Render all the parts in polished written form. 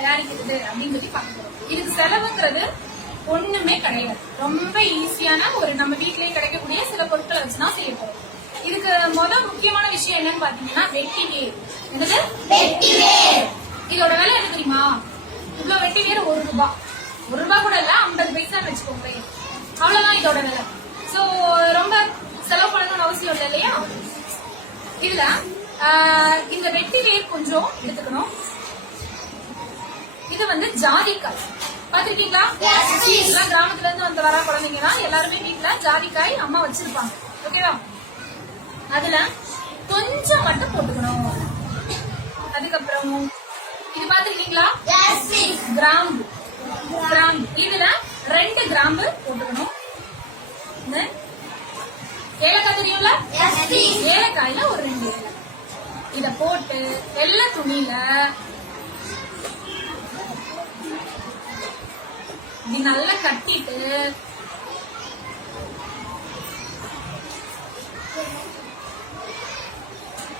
தயாரிக்கிறது அப்படின்னு சொல்லி பார்க்கணும். இதுக்கு செலவுங்கிறது ஒண்ணுமே கிடையாது. ரொம்ப ஈஸியான ஒரு நம்ம வீட்லயே கிடைக்கக்கூடிய சில பொருட்களை வச்சுதான் செய்ய போறோம். இதுக்கு முக்கியமான விஷயம் என்னன்னு பாத்தீங்கன்னா வெட்டி வேர். என்னது வெட்டி வேர்? இதோட விலை என்ன தெரியுமா? இவ்வளவு வெட்டி வேர் ₹1. ₹1 கூட இல்ல, 50 பைசான்னு வச்சுக்கோங்க. அவ்வளவுதான் இதோட விலை. சோ ரொம்ப செலவு பண்ணணும்னு அவசியம் இல்லை இல்லையா? இதுல இந்த வெட்டி வேர் கொஞ்சம் எடுத்துக்கணும். இது வந்து ஜாதிக்காய் பாத்திருக்கீங்களா? எல்லாம் கிராமத்துல இருந்து வந்து வர குழந்தைங்கன்னா எல்லாருமே வீட்டுல ஜாதிக்காய் அம்மா வச்சிருப்பாங்க. ஓகேவா? அதுல கொஞ்சம் மட்டும் போட்டுக்கணும். அதுக்கப்புறம் இது பாத்திருக்கீங்களா? கிராம்பு. கிராம்பு இதுல 2 கிராம்பு போட்டுக்கணும். ஏலக்காய் தெரியும்ல? ஏலக்காயில ஒரு 2 ஏலக்காய். இத போட்டு வெள்ளை துணியில இது நல்லா கட்டிட்டு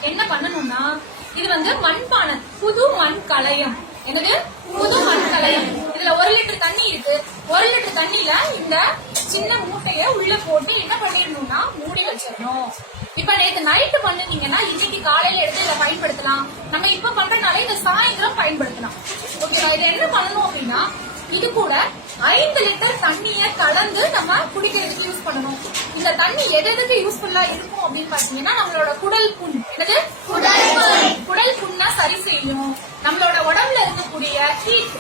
என்ன பண்ணணும்னா, இது வந்து மண்பானை, புது மண் கலயம். என்னது? புது மண் கலயம். இதுல 1 லிட்டர் தண்ணி இருக்கு. 1 லிட்டர் தண்ணியில இந்த சின்ன மூட்டைய உள்ள போட்டு என்ன பண்ணிடணும்னா மூடி வச்சிடணும். இப்ப நேற்று நைட்டு பண்ணுனீங்கன்னா இன்னைக்கு காலையில எடுத்து இதை பயன்படுத்தலாம். நம்ம இப்ப பண்றதுனால இந்த சாயந்தரம் பயன்படுத்தலாம். ஓகேவா? இதை என்ன பண்ணணும் அப்படின்னா, இது கூட 5 லிட்டர் தண்ணிய கலந்து நம்ம குடிக்கிறதுக்கு யூஸ் பண்ணணும். இந்த தண்ணி எதுக்கு யூஸ்ஃபுல்லா இருக்கும் அப்படின்னு பாத்தீங்கன்னா, நம்மளோட குடல் புண். என்னது? குடல் புண்ணா சரி செய்யும். நம்மளோட உடம்புல இருக்கக்கூடிய ஹீட்,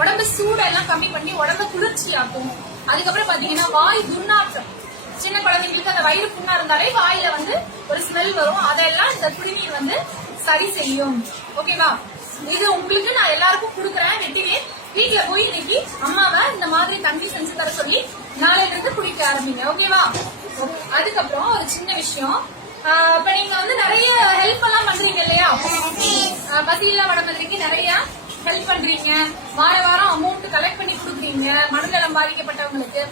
உடம்பு சூடெல்லாம் கம்மி பண்ணி உடம்பு குளிர்ச்சியாக்கும். அதுக்கப்புறம் பாத்தீங்கன்னா வாய் துர்நாற்றம், சின்ன குழந்தைங்களுக்கு அந்த வயிறு புண்ணா இருந்தாலே வாயில வந்து ஒரு ஸ்மெல் வரும். அதெல்லாம் இந்த குடிநீர் வந்து சரி செய்யும். ஓகேவா? இது உங்களுக்கு நான் எல்லாருக்கும் கொடுக்குறேன். வெட்டிவேர் வீட்டுல போய் இன்னைக்கு அம்மாவை இந்த மாதிரி தண்ணி செஞ்சு தர சொல்லி நாளைல இருந்து குடிக்க ஆரம்பிங்க. ஓகேவா? அதுக்கப்புறம் ஒரு சின்ன விஷயம், இப்ப நீங்க வந்து நிறைய ஹெல்ப் எல்லாம் பண்றீங்க இல்லையா? பசியில்லா வடமதுரைக்கு நிறைய ஹெல்ப் பண்றீங்க. வாரம் அமௌண்ட் கலெக்ட் பண்ணி கொடுக்குறீங்க மனநலம் பாதிக்கப்பட்டவங்களுக்கு.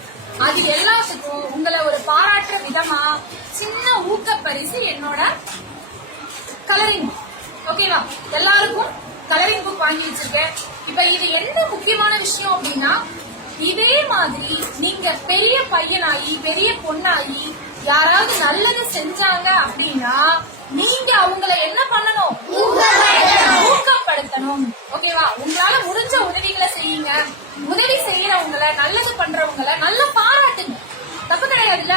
அது எல்லாத்துக்கும் உங்களை ஒரு பாராட்டுற விதமா சின்ன ஊக்க பரிசு என்னோட கலரிங். ஓகேவா? எல்லாருக்கும் கலரிங் புக் வாங்கி வச்சிருக்கேன். இப்ப இது என்ன முக்கியமான விஷயம் அப்படின்னா, இதே மாதிரி நீங்க பெரிய பையனாயி பெரிய பொண்ணாயி யாராவது நல்லது செஞ்சாங்க அப்படின்னா நீங்க அவங்கள என்ன பண்ணணும்? ஊக்கப்படுத்தணும். ஓகேவா? உங்களால முடிஞ்ச உதவிகளை செய்யுங்க. உதவி செய்யறவங்களை, நல்லது பண்றவங்களை நல்ல பாராட்டுங்க. தப்பு கிடையாதுல்ல?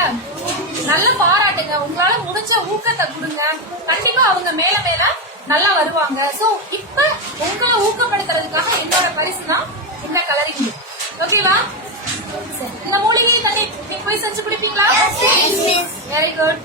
நல்ல பாராட்டுங்க. உங்களால முடிஞ்ச ஊக்கத்தை கொடுங்க. கண்டிப்பா அவங்க மேல மேல நல்லா வருவாங்க. சோ இப்ப உங்களை ஊக்கப்படுத்துறதுக்காக என்னோட பரிசு தான் இந்த கலரிங். ஓகேவா? இந்த மூலிகை தண்ணி போய் செஞ்சு குடிப்பீங்களா? Very good.